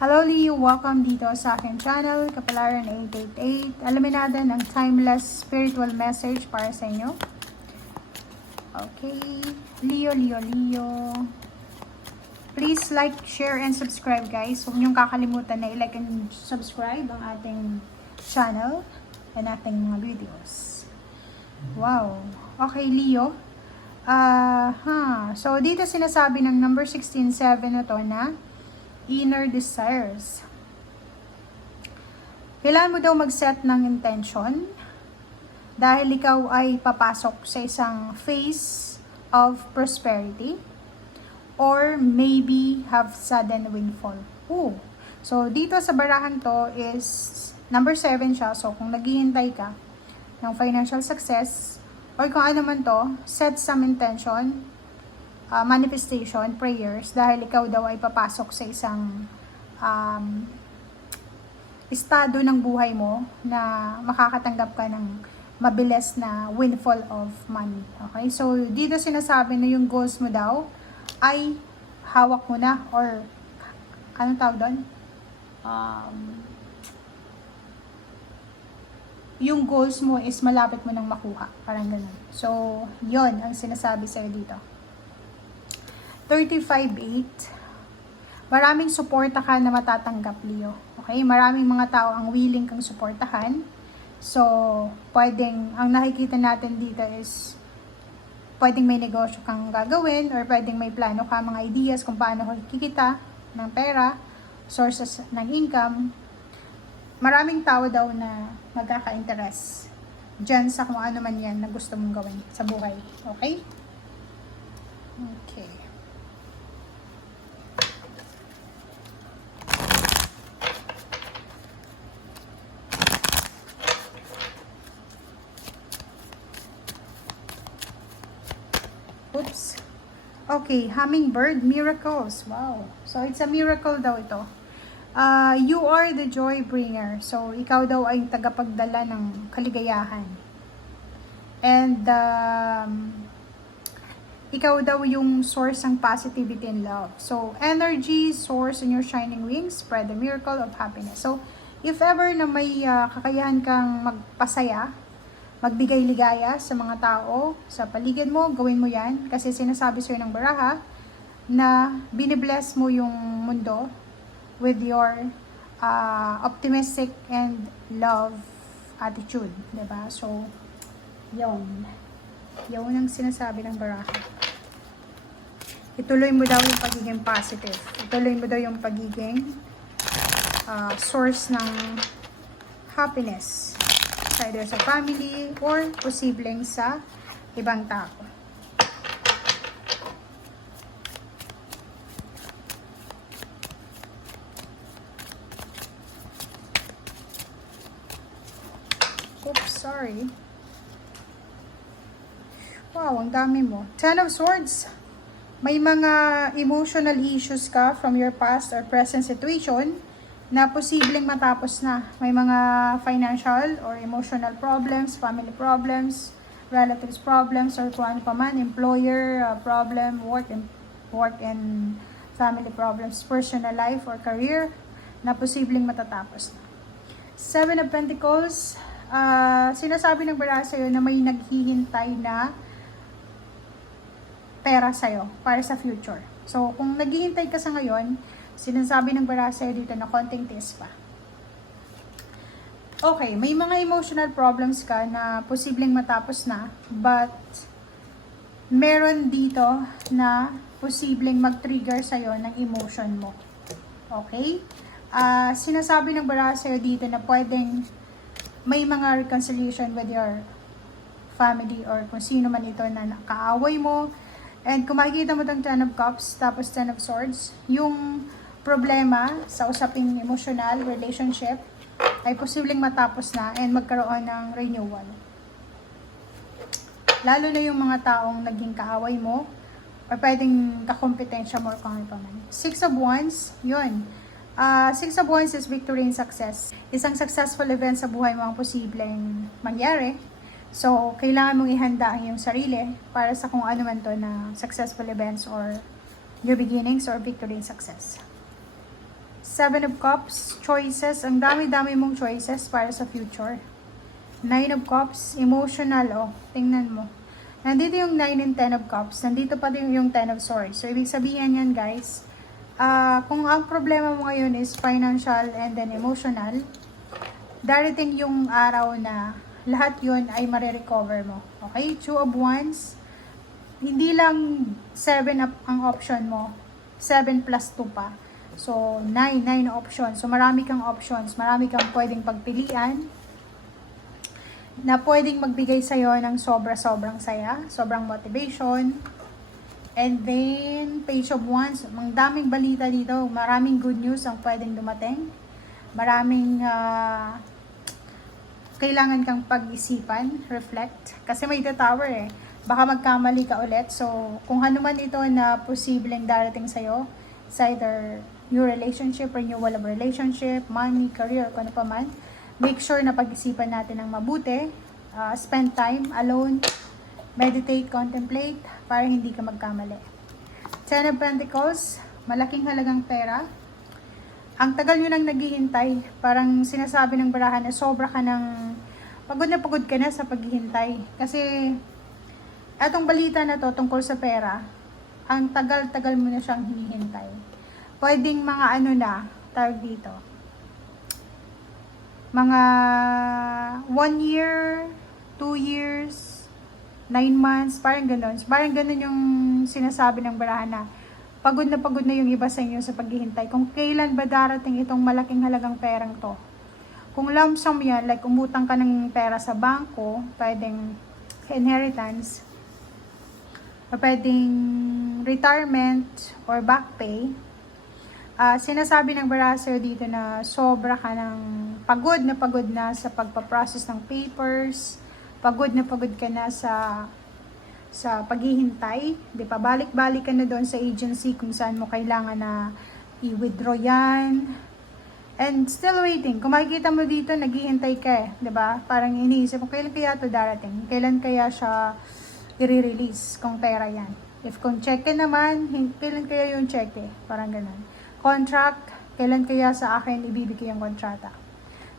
Hello Leo, welcome dito sa aking channel, Kapalaran 888. Alamin natin ang timeless spiritual message para sa inyo. Okay, Leo. Please like, share, and subscribe guys. Huwag niyong kakalimutan na i-like and subscribe ang ating channel and ating mga videos. Wow. Okay, Leo. So, dito sinasabi ng number 16-7 na to na inner desires. Kailangan mo daw mag-set ng intention dahil ikaw ay papasok sa isang phase of prosperity or maybe have sudden windfall. So dito sa barahan to is number 7 siya. So kung naghihintay ka ng financial success or kung ano man to, set some intention, manifestation, prayers, dahil ikaw daw ay papasok sa isang estado ng buhay mo na makakatanggap ka ng mabilis na windfall of money. Okay? So, dito sinasabi na yung goals mo daw ay hawak mo na or anong tawag doon? Yung goals mo is malapit mo nang makuha. Parang ganun. So, yon ang sinasabi sa'yo dito. 35-8, maraming suporta ka na matatanggap, Leo. Okay? Maraming mga tao ang willing kang suportahan. So, ang nakikita natin dito is, pwedeng may negosyo kang gagawin or pwedeng may plano ka, mga ideas kung paano kikita ng pera, sources ng income. Maraming tao daw na magkaka-interest dyan sa kung ano man yan na gusto mong gawin sa buhay. Okay? Okay. Oops. Okay, hummingbird, miracles. Wow. So, it's a miracle daw ito. You are the joy bringer. So, ikaw daw ay tagapagdala ng kaligayahan. And, ikaw daw yung source ng positivity and love. So, energy, source, and your shining wings, spread the miracle of happiness. So, if ever na may kakayahan kang magpasaya, magbigay ligaya sa mga tao, sa paligid mo, gawin mo yan. Kasi sinasabi sa'yo ng baraha na binibless mo yung mundo with your optimistic and love attitude. Diba? So, yun. Yun ang sinasabi ng baraha. Ituloy mo daw yung pagiging positive. Ituloy mo daw yung pagiging source ng happiness. Either sa family or posibleng sa ibang tao. Oops, sorry. Wow, ang dami mo. 10 of Swords. May mga emotional issues ka from your past or present situation na posibleng matapos na. May mga financial or emotional problems, family problems, relatives problems, or kung ano pa man, employer problem, work and family problems, personal life or career na posibleng matatapos na. 7 of Pentacles, sinasabi ng baraha sa'yo na may naghihintay na pera sa'yo para sa future. So, kung naghihintay ka sa ngayon, sinasabi ng baraha sa'yo dito na konting tiis pa. Okay, may mga emotional problems ka na posibleng matapos na, but meron dito na posibleng mag-trigger sa'yo ng emotion mo. Okay? Sinasabi ng baraha sa'yo dito na pwedeng may mga reconciliation with your family or kung sino man ito na kaaway mo. And kung makikita mo itong 10 of Cups tapos 10 of Swords, yung problema sa usaping emotional relationship ay posibleng matapos na and magkaroon ng renewal. Lalo na yung mga taong naging kaaway mo or pwedeng kakompetensya mo or kung ano pa man. 6 of Wands, yun. 6 of Wands is victory and success. Isang successful event sa buhay mo ang posibleng mangyari. So, kailangan mong ihanda ang iyong sarili para sa kung ano man to na successful events or new beginnings or victory and success. Seven of Cups, choices. Ang dami-dami mong choices para sa future. Nine of Cups, emotional. Oh, tingnan mo. Nandito yung 9 and 10 of Cups. Nandito pa din yung 10 of Swords. So, ibig sabihin yan, guys, kung ang problema mo ngayon is financial and then emotional, darating yung araw na lahat yun ay marirecover mo. Okay? Two of Wands, hindi lang 7 up ang option mo. 7 plus 2 pa. So, 9 options. So, marami kang options. Marami kang pwedeng pagpilian na pwedeng magbigay sa'yo ng sobrang saya, sobrang motivation. And then, Page of Wands, ang daming balita dito, maraming good news ang pwedeng dumating. Maraming kailangan kang pag-isipan, reflect. Kasi may tower eh. Baka magkamali ka ulit. So, kung ano man ito na posibleng darating sa'yo, it's either your relationship, renewal of relationship, money, career, kung ano pa man, make sure na pag-isipan natin ng mabuti, spend time alone, meditate, contemplate, para hindi ka magkamali. Ten of Pentacles, malaking halagang pera. Ang tagal nyo nang naghihintay, parang sinasabi ng barahan na sobra ka ng, pagod na pagod ka na sa paghihintay. Kasi, etong balita na to tungkol sa pera, ang tagal-tagal mo na siyang hinihintay. Pwedeng mga ano na, tawag dito, mga 1 year, 2 years, 9 months, parang ganun. Parang ganun yung sinasabi ng barahan na pagod na yung iba sa inyo sa paghihintay. Kung kailan ba darating itong malaking halagang perang to. Kung lump sum yan, like umutang ka ng pera sa bangko, pwedeng inheritance, o pwedeng retirement or back pay, sinasabi ng baraha dito na sobra ka ng pagod na sa pagpaprocess ng papers, pagod ka na sa paghihintay, di pa balik-balik ka na doon sa agency kung saan mo kailangan na i-withdraw yan, and still waiting. Kung makikita mo dito, naghihintay ka eh, di ba? Parang iniisip mo, kailan kaya ito darating? Kailan kaya siya i-release kung pera yan? If kung check naman, kailan kaya yung check eh? Parang ganun. Contract, kailan kaya sa akin ibibigay yung kontrata?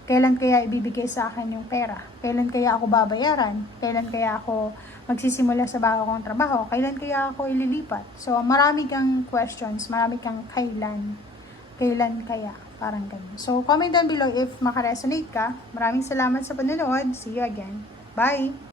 Kailan kaya ibibigay sa akin yung pera? Kailan kaya ako babayaran? Kailan kaya ako magsisimula sa bago kong trabaho? Kailan kaya ako ililipat? So, marami kang questions, marami kang kailan. Kailan kaya? Parang ganun. So, comment down below if makaresonate ka. Maraming salamat sa panonood. See you again. Bye!